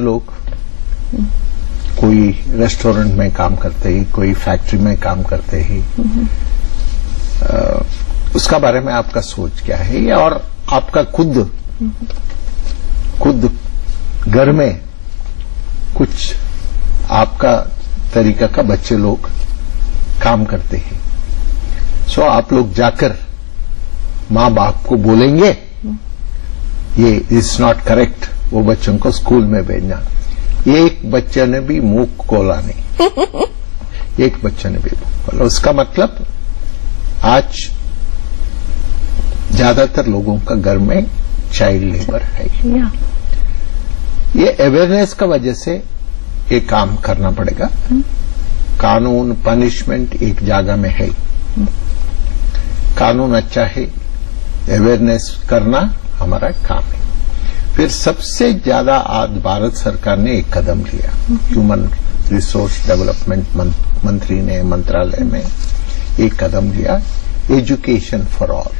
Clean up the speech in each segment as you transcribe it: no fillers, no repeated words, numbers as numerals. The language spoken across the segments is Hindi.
लोग कोई रेस्टोरेंट में काम करते ही, कोई फैक्ट्री में काम करते ही, उसका बारे में आपका सोच क्या है? और आपका खुद घर में कुछ आपका तरीका का बच्चे लोग काम करते हैं, सो आप लोग जाकर माँ बाप को बोलेंगे ये इज नॉट करेक्ट, वो बच्चों को स्कूल में भेजना। एक बच्चे ने भी मुंह खोला नहीं, एक बच्चे ने भी मुंह खोला। उसका मतलब आज ज्यादातर लोगों का घर में चाइल्ड लेबर है। ये अवेयरनेस का वजह से ये काम करना पड़ेगा। कानून पनिशमेंट एक जगह में है, कानून अच्छा है, अवेयरनेस करना हमारा काम है। फिर सबसे ज्यादा आज भारत सरकार ने एक कदम लिया, ह्यूमन रिसोर्स डेवलपमेंट मंत्री ने मंत्रालय में एक कदम लिया, education for all.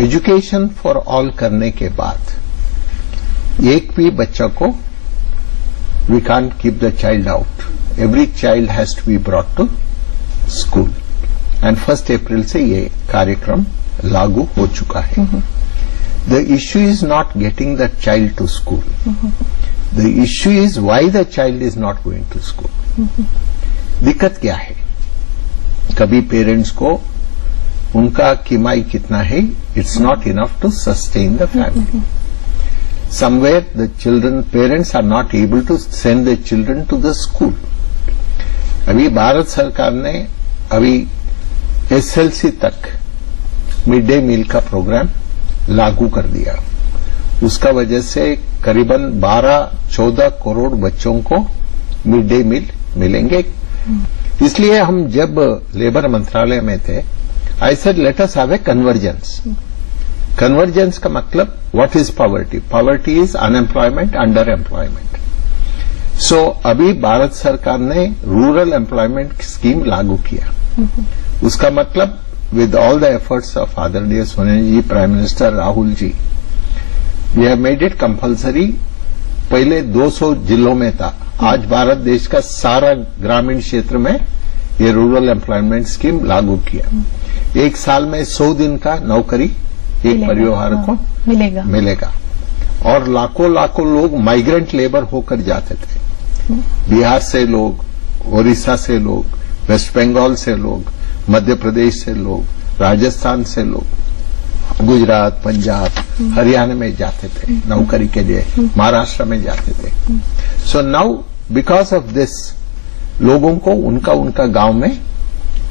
Education for all करने के बाद एक भी बच्चा को we can't keep the child out, every child has to be brought to school. And 1 April से ये कार्यक्रम लागू हो चुका है। The issue is not getting the child to school. The issue is why the child is not going to school. दिक्कत क्या है? कभी पेरेंट्स को उनका किमाई कितना है, it's not enough to sustain the family. Somewhere the parents are not able to send their children to the school. अभी भारत सरकार ने अभी SLC तक मिड डे मील का प्रोग्राम लागू कर दिया। उसका वजह से करीबन 12-14 करोड़ बच्चों को मिड डे मील मिलेंगे। इसलिए हम जब लेबर मंत्रालय में थे, I said let us have a convergence. Convergence का मतलब what is poverty? Poverty is unemployment, underemployment. So अभी भारत सरकार ने रूरल एम्प्लॉयमेंट स्कीम लागू किया। उसका मतलब with all the efforts of Adharaniya Sonia ji, Prime Minister Rahul ji, we have made it compulsory। पहले 200 जिलों में था, आज भारत देश का सारा ग्रामीण क्षेत्र में ये रूरल एम्प्लॉयमेंट स्कीम लागू किया। एक साल में 100 दिन का नौकरी एक परिवार को मिलेगा। और लाखों लोग माइग्रेंट लेबर होकर जाते थे। बिहार से लोग, ओडिशा से लोग, वेस्ट बंगाल से लोग, मध्य प्रदेश से लोग, राजस्थान से लोग, गुजरात, पंजाब, हरियाणा में जाते थे नौकरी के लिए, महाराष्ट्र में जाते थे। So now because of this लोगों को उनका गांव में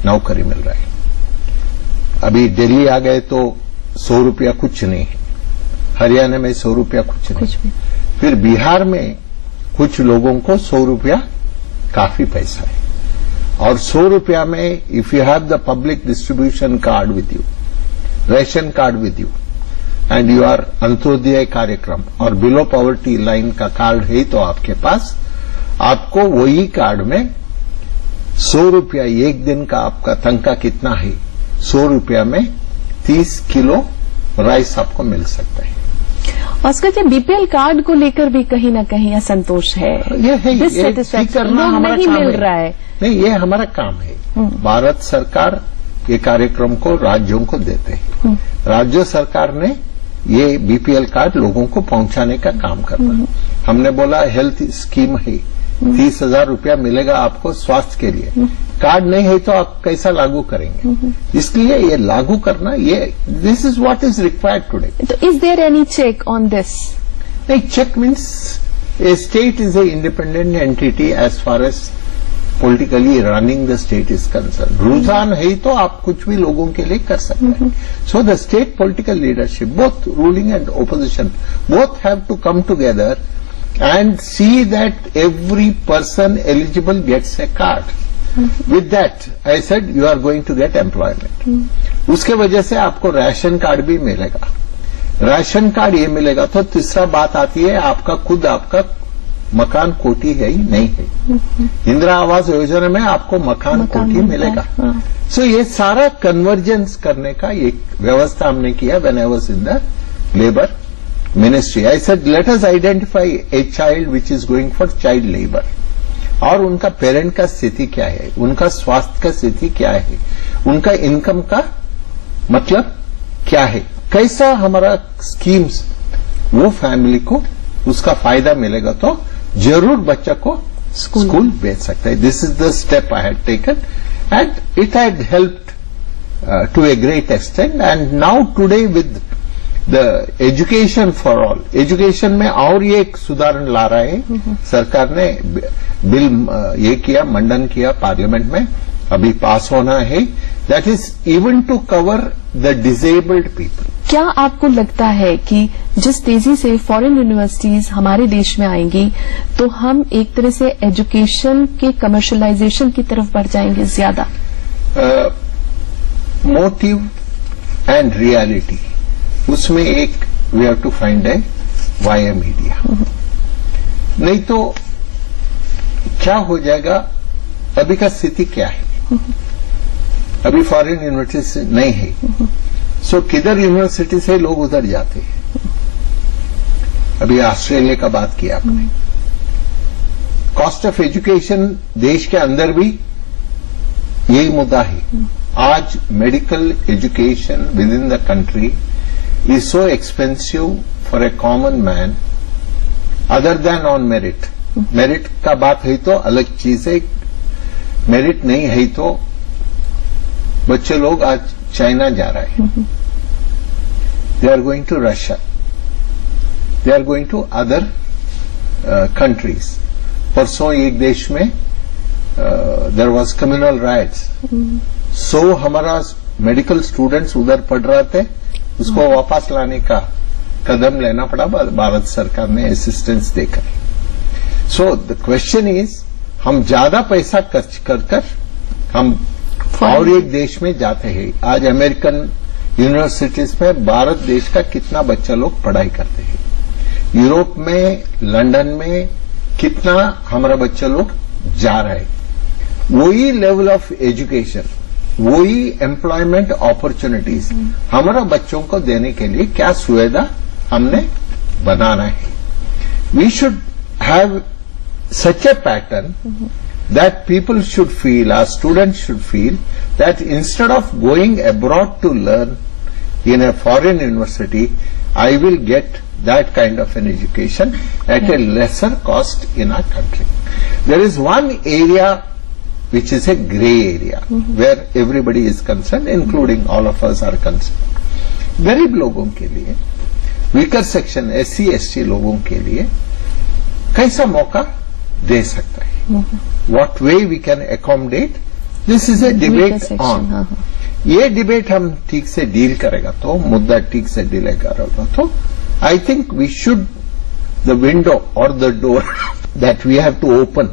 नौकरी मिल रहा है। अभी दिल्ली आ गए तो 100 रुपया कुछ नहीं है, हरियाणा में 100 रुपया कुछ नहीं, फिर बिहार में कुछ लोगों को 100 रुपया काफी पैसा है। और 100 रुपया में if you have the public distribution card with you, ration card with you, and you are Antyodaya कार्यक्रम और बिलो पॉवर्टी लाइन का कार्ड है तो आपके पास, आपको वही कार्ड में 100 रुपया एक दिन का आपका तनख्वाह कितना है, 100 रुपया में 30 किलो राइस आपको मिल सकता है। ऑस्कर जी, बीपीएल कार्ड को लेकर भी कहीं ना कहीं असंतोष है, डिससेटिस्फैक्शन नहीं मिल रहा है। नहीं, ये हमारा काम है। भारत सरकार ये कार्यक्रम को राज्यों को देते हैं। राज्य सरकार ने ये बीपीएल कार्ड लोगों को पहुंचाने का काम करना है। हमने बोला हेल्थ स्कीम है, 30,000 रुपया मिलेगा आपको स्वास्थ्य के लिए। कार्ड नहीं है तो आप कैसा लागू करेंगे? इसलिए ये लागू करना, ये this is what is required today. तो is there any check on this? नहीं, check means a state is an independent entity as far as politically running the state is concerned. रुझान है तो आप कुछ भी लोगों के लिए कर सकते हैं। So the state political leadership, both ruling and opposition, both have to come together and see that every person eligible gets a card. With that, I said you are going to get employment. उसके वजह से आपको राशन कार्ड भी मिलेगा। राशन कार्ड ये मिलेगा तो तीसरा बात आती है आपका मकान कोठी है ही नहीं है। इंदिरा आवास योजना में आपको मकान कोठी मिलेगा। सो ये सारा कन्वर्जेंस करने का एक व्यवस्था हमने किया when I was in the labour ministry. I said, let us identify a child which is going for child labor. और उनका पेरेंट का स्थिति क्या है, उनका स्वास्थ्य का स्थिति क्या है, उनका इनकम का मतलब क्या है, कैसा हमारा स्कीम्स वो फैमिली को उसका फायदा मिलेगा तो जरूर बच्चा को स्कूल भेज सकता है. This is the step I had taken and it had helped to a great extent. And now today with the education for all, education में और ये एक सुधारण ला रहा है. सरकार ने बिल ये किया, मंडन किया पार्लियामेंट में, अभी पास होना है. That is even to cover the disabled people. क्या आपको लगता है कि जिस तेजी से फॉरेन यूनिवर्सिटीज हमारे देश में आएंगी तो हम एक तरह से एजुकेशन के कमर्शियलाइजेशन की तरफ बढ़ जाएंगे ज्यादा? मोटिव एंड रियलिटी, उसमें एक we have to find a via media. नहीं तो क्या हो जाएगा, अभी का स्थिति क्या है, अभी फॉरेन यूनिवर्सिटी नहीं है, सो किधर यूनिवर्सिटी से लोग उधर जाते हैं. अभी ऑस्ट्रेलिया का बात किया आपने. कॉस्ट ऑफ एजुकेशन देश के अंदर भी यही मुद्दा है. आज medical education with in the country is so expensive for a common man other than on merit. Merit का बात है तो अलग चीज है, मेरिट नहीं है तो बच्चे लोग आज चाइना जा रहा है, they are going to Russia, they are going to other countries. परसों एक देश में there was communal riots, so हमारा मेडिकल स्टूडेंट्स उधर पढ़ रहे थे, उसको वापस लाने का कदम लेना पड़ा भारत सरकार ने असिस्टेंस देकर. सो द क्वेश्चन इज, हम ज्यादा पैसा खर्च कर हम और एक देश में जाते हैं. आज अमेरिकन यूनिवर्सिटीज में भारत देश का कितना बच्चा लोग पढ़ाई करते हैं, यूरोप में लंदन में कितना हमारा बच्चा लोग जा रहे हैं. वही लेवल ऑफ एजुकेशन, वही एम्प्लॉयमेंट अपॉर्चुनिटीज हमारा बच्चों को देने के लिए क्या सुविधा हमने बनाना है. We should have such a pattern that people should feel, our students should feel, that instead of going abroad to learn in a foreign university, I will get that kind of an education at a lesser cost in our country. There is one area which is a grey area where everybody is concerned, including all of us are concerned. गरीब लोगों के लिए, weaker section SC ST लोगों के लिए कैसा मौका दे सकता है, what way we can accommodate, this is a debate on. ये डिबेट हम ठीक से डील करेगा तो, मुद्दा ठीक से डील करेगा तो, I think we should, the window or the door that we have to open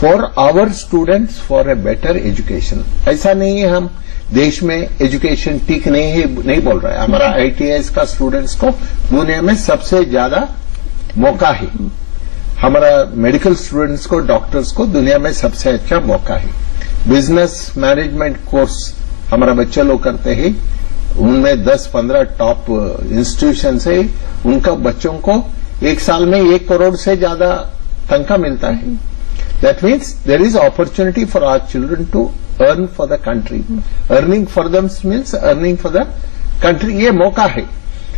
for our students for a better education. ऐसा नहीं है हम देश में एजुकेशन ठीक नहीं है नहीं बोल रहा है. हमारा ITIs का स्टूडेंट्स को दुनिया में सबसे ज्यादा मौका है, हमारा मेडिकल स्टूडेंट्स को, डॉक्टर्स को दुनिया में सबसे अच्छा मौका है. बिजनेस मैनेजमेंट कोर्स हमारा बच्चे लोग करते हैं, उनमें 10-15 टॉप इंस्टीट्यूशन है, उनका बच्चों को एक साल में 1 करोड़ से ज्यादा तनख्वाह मिलता है. That means there is opportunity for our children to earn for the country. Earning for them means earning for the country, ये मौका है.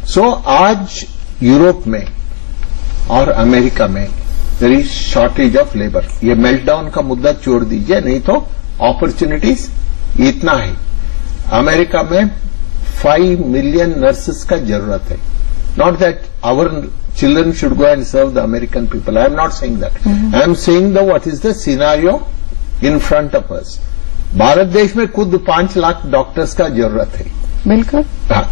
सो आज यूरोप में और अमेरिका में there is shortage of labour. ये मेल्टडाउन का मुद्दा छोड़ दीजिए, नहीं तो अपॉर्चुनिटीज इतना है. अमेरिका में 5 मिलियन नर्सेस का जरूरत है. Not that our children should go and serve the American people, I am not saying that. I am saying the what is the scenario in front of us. Bharat देश में खुद 5 लाख डॉक्टर्स का जरूरत है. बिल्कुल.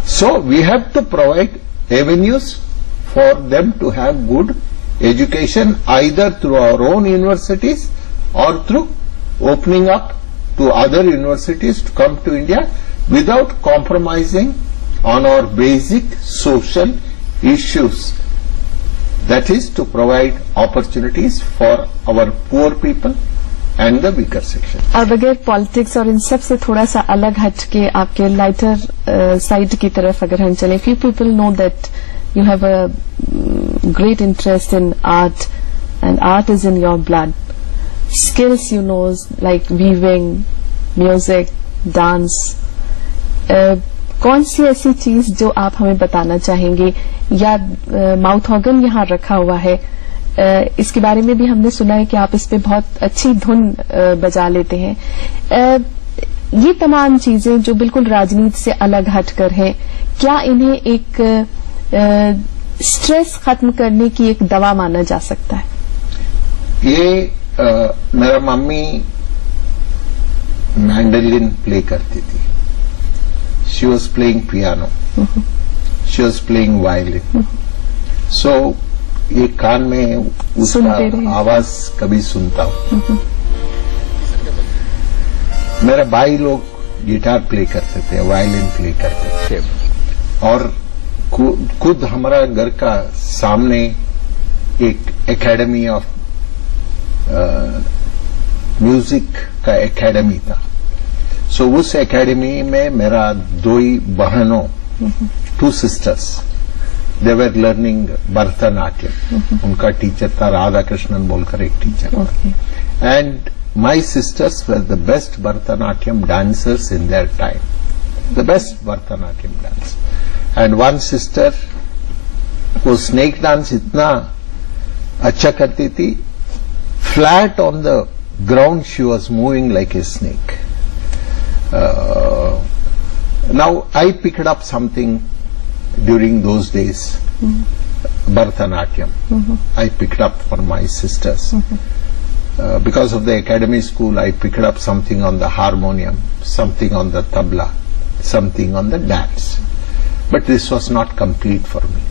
So we have to provide avenues for them to have good education either through our own universities or through opening up to other universities to come to India without compromising on our basic social issues. That is to provide opportunities for our poor people and the weaker section. और बगैर पॉलिटिक्स और इन सब से थोड़ा सा अलग हट के आपके लाइटर साइड की तरफ अगर हम चलें, few people know that you have a great interest in art, and art is in your blood. Skills you know like weaving, music, dance. कौन सी ऐसी चीज जो आप हमें बताना चाहेंगे, या माउथ ऑर्गन यहाँ रखा हुआ है, इसके बारे में भी हमने सुना है कि आप इस पे बहुत अच्छी धुन बजा लेते हैं। ये तमाम चीजें जो बिल्कुल राजनीति से अलग हटकर हैं, क्या इन्हें एक स्ट्रेस खत्म करने की एक दवा माना जा सकता है? ये मेरा मम्मी मैंडोलिन प्ले करती थी। She was playing piano, she was playing violin. So ये कान में उसका आवाज कभी सुनता हूं। मेरे भाई लोग गिटार प्ले करते थे, वायलिन प्ले करते थे, और खुद हमारा घर का सामने एक एकेडमी ऑफ म्यूजिक का एकेडमी था। सो उस एकेडमी में मेरा दो ही बहनों, 2 sisters, they were learning Bharatanatyam. उनका टीचर था राधा कृष्णन बोलकर एक टीचर था। And my sisters were the best Bharatanatyam dancers in their time, the best Bharatanatyam dance. And one sister वो snake dance इतना अच्छा करती थी, flat on the ground she was moving like a snake. Now I picked up something during those days, Bharatanatyam. I picked up for my sisters. Because of the academy school, I picked up something on the harmonium, something on the tabla, something on the dance. But this was not complete for me.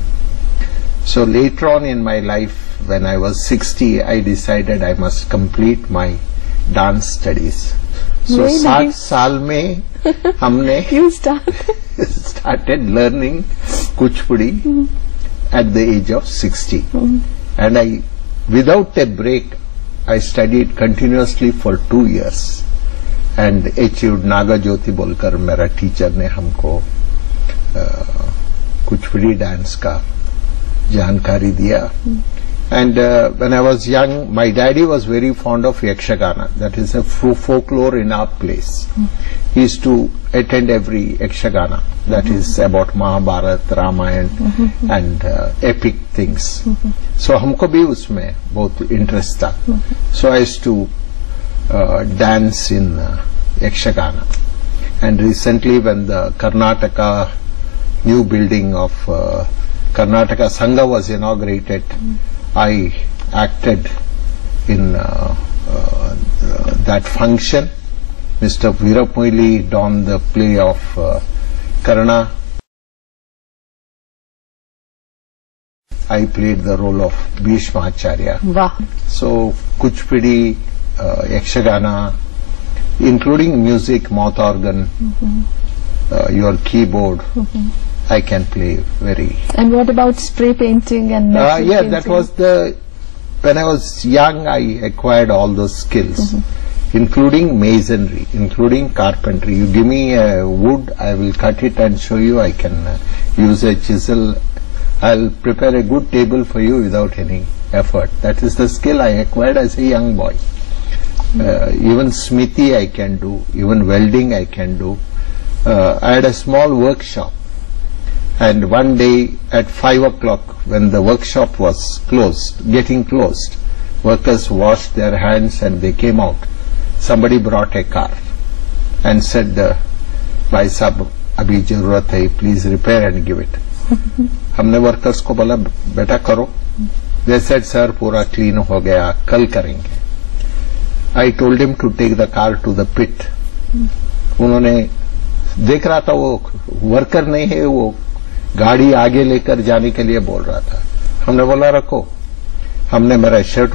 So later on in my life, when I was 60, I decided I must complete my dance studies. So 60 साल में हमने started learning Kuchipudi at the age of 60. And I, without a break, I studied continuously for 2 years and achieved Naga Jyoti बोलकर मेरा टीचर ने हमको कुचिपुड़ी डांस का जानकारी दिया. And when I was young, my daddy was very fond of Yakshagana. That is a folklore in our place. He used to attend every Yakshagana. That is about Mahabharata, Ramayana and epic things. So हमको भी उसमें बहुत interest था. So I used to dance in Yakshagana. And recently when the Karnataka new building of Karnataka Sangha was inaugurated, I acted in that function. Mr. Veerap Moily donned the play of Karna. I played the role of Bhishma Acharya. Wow. So Kuchipudi, Yakshagana, including music, mouth organ, your keyboard, I can play very. And what about spray painting and metal yeah, painting? that was when I was young, I acquired all those skills, including masonry, including carpentry. You give me a wood, I will cut it and show you. I can use a chisel. I'll prepare a good table for you without any effort. That is the skill I acquired as a young boy. Even smithy I can do, even welding I can do. I had a small workshop. And one day at 5 o'clock, when the workshop was getting closed, workers washed their hands and they came out. Somebody brought a car and said, "Bhai sahab, abhi zarurat hai, please repair and give it." हमने workers को बोला बेटा करो. They said, "Sir, पूरा clean हो गया, कल करेंगे." I told him to take the car to the pit. उन्होंने देख रहा था वो वर्कर नहीं है, वो गाड़ी आगे लेकर जाने के लिए बोल रहा था. हमने बोला रखो. हमने मेरा शर्ट